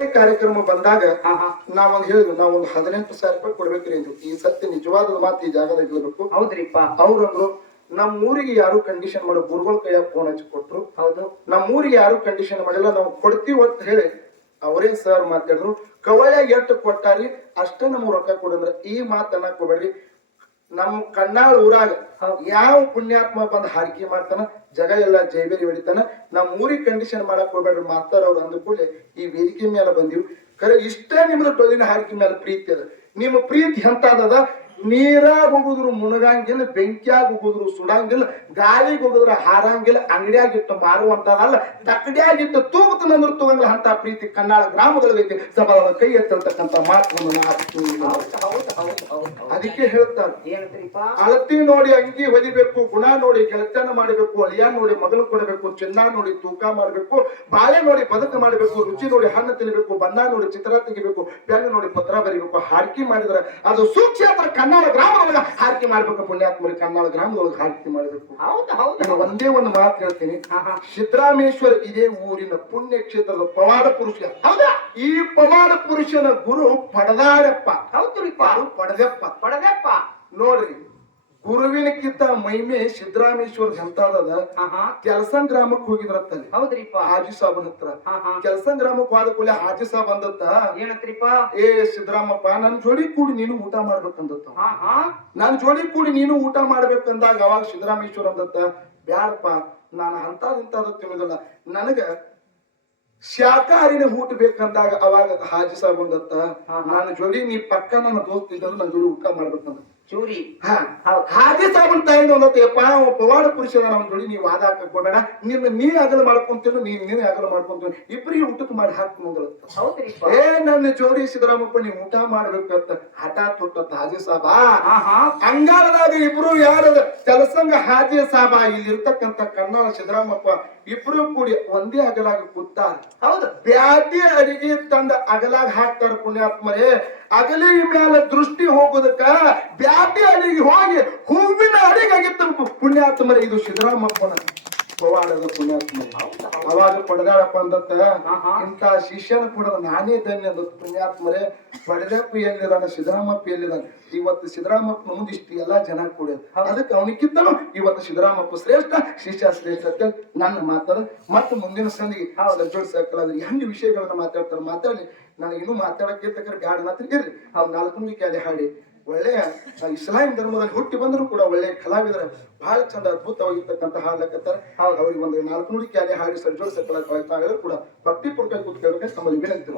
ಕಾರ್ಯಕ್ರಮ ಬಂದಾಗ ನಾವೊಂದು ಹೇಳಿದ್ರು ನಾವೊಂದ್ ಹದಿನೆಂಟು ಸಾವಿರ ರೂಪಾಯಿ ಕೊಡ್ಬೇಕ್ರಿ ಇದು ಈ ಸತ್ಯ ನಿಜವಾದ ಮಾತು ಈ ಜಾಗದಾಗ ಹೇಳ್ಬೇಕು. ಹೌದ್ರಿಪ್ಪ. ಅವ್ರಂದ್ರು ನಮ್ಮ ಊರಿಗೆ ಯಾರು ಕಂಡೀಷನ್ ಮಾಡೋ ಗುರುಗಳ ಕೈಯಾಗ ಫೋನ್ ಹಚ್ಚಿ ಕೊಟ್ರು. ಹೌದು. ನಮ್ಮ ಊರಿಗೆ ಯಾರು ಕಂಡೀಷನ್ ಮಾಡಿಲ್ಲ ನಾವು ಕೊಡ್ತೀವಿ ಅಂತ ಹೇಳಿ ಅವರೇ ಸರ್ ಮಾತಾಡಿದ್ರು ಕವಳ ಎಷ್ಟು ಕೊಟ್ಟಾರಿ ಅಷ್ಟೇ ನಮ್ಗೆ ರೊಕ್ಕ ಕೊಡಂದ್ರ ಈ ಮಾತನ್ನ ಕೊಬೇಡ್ರಿ ನಮ್ ಕಣ್ಣಾಳ ಊರಾಗ ಯಾವ ಪುಣ್ಯಾತ್ಮ ಬಂದ್ ಹಾರಿಕೆ ಮಾಡ್ತಾನ ಜಗ ಎಲ್ಲ ಜೈಬೇರಿ ಹೊಡಿತಾನ ನಮ್ ಊರಿಗೆ ಕಂಡೀಷನ್ ಮಾಡಕ್ ಹೋಗ್ಬೇಡ್ರಿ ಮಾತಾರ ಅವ್ರು ಅಂದ ಕೂಡಲೇ ಈ ವೇದಿಕೆ ಮೇಲೆ ಬಂದಿವ್. ಕರೆ ಇಷ್ಟೇ ನಿಮ್ದು ಟೊಳ್ಳಿನ ಹಾರಿಕೆ ಮೇಲೆ ಪ್ರೀತಿ ಅದ. ನಿಮ್ಮ ಪ್ರೀತಿ ಎಂತದ ನೀರಾಗ ಹೋಗುದ್ರು ಮುಣಗಂಗಿಲ್ಲ ಬೆಂಕಿಯಾಗ ಹೋಗುದ್ರು ಸುಡಂಗಿಲ್ಲ ಗಾಳಿಗೆ ಹೋಗುದ್ರ ಹಾರಂಗಿಲ್ಲ ಅಂಗಡಿಯಾಗಿಟ್ಟು ಮಾರುವಂತದಲ್ಲ ತಕ್ಕಡಿಯಾಗಿಟ್ಟು ತೂಗುತ್ತಂದ್ರೆ ತೂಗಂಗಿಲ್ಲ ಅಂತ ಪ್ರೀತಿ ಕನ್ನಡ ಗ್ರಾಮಗಳಿಗೆ ಸಭಾದ ಕೈ ಎತ್ತಿರ್ತಕ್ಕಂಥ ಹೌದು ಹೌದು ಅದಕ್ಕೆ ಹೇಳ್ತಾರೆ. ಅಳತಿ ನೋಡಿ ಅಂಗಿ ಹೊಲಿಬೇಕು ಗುಣ ನೋಡಿ ಗೆಳತನ ಮಾಡಬೇಕು ಅಳಿಯ ನೋಡಿ ಮಗಳು ಕೊಡಬೇಕು ಚಿನ್ನ ನೋಡಿ ತೂಕ ಮಾಡಬೇಕು ಬಾಳೆ ನೋಡಿ ಬದಕ ಮಾಡಬೇಕು ರುಚಿ ನೋಡಿ ಹಣ್ಣು ತಿನ್ನಬೇಕು ಬಣ್ಣ ನೋಡಿ ಚಿತ್ರ ತೆಗಿಬೇಕು ಪೆನ್ ನೋಡಿ ಪತ್ರ ಬರಿಬೇಕು ಹಾಡ್ಕಿ ಮಾಡಿದ್ರೆ ಅದು ಸೂಕ್ಷ್ಮ ಕನ್ನಡ ಗ್ರಾಮದೊಳಗೆ ಹಾರಿಕೆ ಮಾಡ್ಬೇಕು ಪುಣ್ಯಾತ್ಮರು ಕನ್ನಡ ಗ್ರಾಮದೊಳಗೆ ಹಾರಿಕೆ ಮಾಡಬೇಕು ಹೌದು ಹೌದು. ಒಂದೇ ಒಂದು ಮಾತು ಹೇಳ್ತೀನಿ. ಆಹಾ. ಚಿತ್ರಾಮೇಶ್ವರ ಸಿದ್ದರಾಮೇಶ್ವರ ಇದೇ ಊರಿನ ಪುಣ್ಯ ಕ್ಷೇತ್ರದ ಪವಾಡ ಪುರುಷ. ಹೌದಾ? ಈ ಪವಾಡ ಪುರುಷನ ಗುರು ಪಡದಾರಪ್ಪ ಹೌದ್ರಿಪ್ಪ. ಪಡದೆಪ್ಪ. ಪಡದಪ್ಪ. ನೋಡ್ರಿ ಗುರುವಿನಕ್ಕಿಂತ ಮೈಮೆ ಸಿದ್ದರಾಮೇಶ್ವರ ಎಂತಾದದ ಕೆಲಸನ್ ಗ್ರಾಮಕ್ಕೆ ಹೋಗಿದ್ರತ್ತಲ್ಲಿ ಹೌದ್ರಿಪ್ಪ. ಹಾಜಿ ಸಾಬನ್ ಹತ್ರ. ಕೆಲಸನ್ ಗ್ರಾಮಕ್ಕೆ ಹೋದ ಕೂಡಲೇ ಹಾಜಿ ಸಾಬ್ ಅಂದತ್ತ. ಏನತ್ರಿಪ್ಪ? ಏ ಸಿದ್ದರಾಮಪ್ಪ ನನ್ ಜೋಡಿ ಕೂಡಿ ನೀನು ಊಟ ಮಾಡ್ಬೇಕಂದತ್ತ ನನ್ ಜೋಡಿ ಕೂಡಿ ನೀನು ಊಟ ಮಾಡ್ಬೇಕಂದಾಗ ಅವಾಗ ಸಿದ್ದರಾಮೇಶ್ವರ ಅಂದತ್ತ ಬ್ಯಾಡಪ್ಪ ನಾನು ಅಂತದ್ ಇಂತದ ತಿನ್ನೋದಿಲ್ಲ ನನಗ ಶಾಖಾಹಾರಿನ ಊಟ ಬೇಕಂದಾಗ ಅವಾಗ ಹಾಜಿ ಸಾಬ್ ಅಂದತ್ತ. ನಾನು ಜೋಡಿ ನೀ ಪಕ್ಕ ನನ್ನ ದೋಸ್ತ ಇದ್ದರು ನನ್ನ ಜೋಡಿ ಊಟ ಮಾಡ್ಬೇಕಂದ ಚೂರಿ. ಹಾ. ಸಾಬೂನ್ ತಾಯಿಂದ ಸಾಬನ್ ತಾಯಿನ ಒಂದತ್ತಪ್ಪ ಅವ ಪವಾಡ ಪುರುಷನ ನಮ್ಮ ಜೋಡಿ ನೀ ವಾದ ಹಾಕೋಬೇಡ ನಿನ್ನ ನೀ ಅಗಲ ಮಾಡ್ಕೊಂತೇನು ನೀನ್ ನೀನ್ ಅಗಲ ಮಾಡ್ಕೊಂತೀನಿ ಇಬ್ಬರಿಗೆ ಊಟಕ್ಕೆ ಮಾಡಿ ಹಾಕಿ ಏ ನನ್ನ ಜೋಡಿ ಸಿದ್ದರಾಮಪ್ಪ ನೀ ಊಟ ಮಾಡ್ಬೇಕಂತ ಹಠ ತೊಟ್ಟ ಹಾಜಿ ಸಾಬಾ. ಹಾ ಹಾ ಅಂಗಾರದಾಗ ಇಬ್ರು ಯಾರು ಕೆಲಸಂಗ ಹಾಜಿ ಇಲ್ಲಿ ಇರ್ತಕ್ಕಂತ ಕನ್ನಡ ಸಿದ್ದರಾಮಪ್ಪ ಇಬ್ರು ಕೂಡಿ ಒಂದೇ ಅಗಲಾಗಿ ಕೂತಾರ. ಹೌದು. ಬ್ಯಾಟಿ ಅಡಿಗೆ ತಂದ ಅಗಲಾಗ ಹಾಕ್ತಾರ ಪುಣ್ಯಾತ್ಮರೇ. ಅಗಲಿ ಮ್ಯಾಲ ದೃಷ್ಟಿ ಹೋಗೋದಕ್ಕ ಬ್ಯಾಟಿ ಅಡಿಗೆ ಹೋಗಿ ಹೂವಿನ ಅಡಿಗಾಗಿತ್ತು ಪುಣ್ಯಾತ್ಮರ ಇದು ಸಿದ್ದರಾಮಪ್ಪನ ಪವಾಡದ ಪುಣ್ಯಾತ್ಮ. ಅವಾಗ ಪಡೆದಾಳಪ್ಪ ಅಂದತ್ತ. ಇಂಥ ಶಿಷ್ಯನ ಕೂಡ ನಾನೇ ಧನ್ಯ ಪುಣ್ಯಾತ್ಮರೇ. ಪಡೆದಪ್ಪ ಎಲ್ಲಿದಾನ ಸಿದ್ದರಾಮಪ್ಪ ಎಲ್ಲಿದಾನ ಇವತ್ತು ಸಿದ್ದರಾಮಪ್ಪ ಮುಂದೆ ಇಷ್ಟು ಎಲ್ಲಾ ಜನ ಕೂಡ ಅದಕ್ಕೆ ಅವನಿಕ್ಕಿಂತಲೂ ಇವತ್ತು ಸಿದ್ದರಾಮಪ್ಪ ಶ್ರೇಷ್ಠ ಶಿಷ್ಯ ಶ್ರೇಷ್ಠ ಅಂತ ನನ್ನ ಮಾತಾಡ ಮತ್ತೆ ಮುಂದಿನ ಸಂದಿಗೆ ಸಜ್ಜೋಡ್ ಸಾಕಲಾದ್ರೆ ಹೆಂಗ್ ವಿಷಯಗಳನ್ನ ಮಾತಾಡ್ತಾರೆ ಮಾತಾಡಿ. ನನಗೆ ಇನ್ನೂ ಮಾತಾಡಕ್ಕೆ ಗಾಢ ಮಾತ್ರ ಇರ್ಲಿ. ಅವ್ರು ನಾಲ್ಕು ನುಡಿಕೆ ಹಾಡಿ. ಒಳ್ಳೆಯ ಇಸ್ಲಾಂ ಧರ್ಮದಲ್ಲಿ ಹುಟ್ಟಿ ಬಂದರೂ ಕೂಡ ಒಳ್ಳೆಯ ಕಲಾವಿದರ ಬಹಳ ಚಂದ ಅದ್ಭುತವಾಗಿರ್ತಕ್ಕಂಥ ಹಾಡ್ಲಕತ್ತಾರೆ ಅವ್ರಿಗೆ ಒಂದು ನಾಲ್ಕು ನುಡಿ ಕ್ಯಾಲೆ ಹಾಡಿ ಸಜ್ಜೋಡ್ ಸಕಲ ಕೂಡ ಭಕ್ತಿ ಪೂರ್ವಕ ಕೂತ್ಕೊಳ್ಬೇಕು ತಮ್ಮಲ್ಲಿ ವಿನಂತಿ.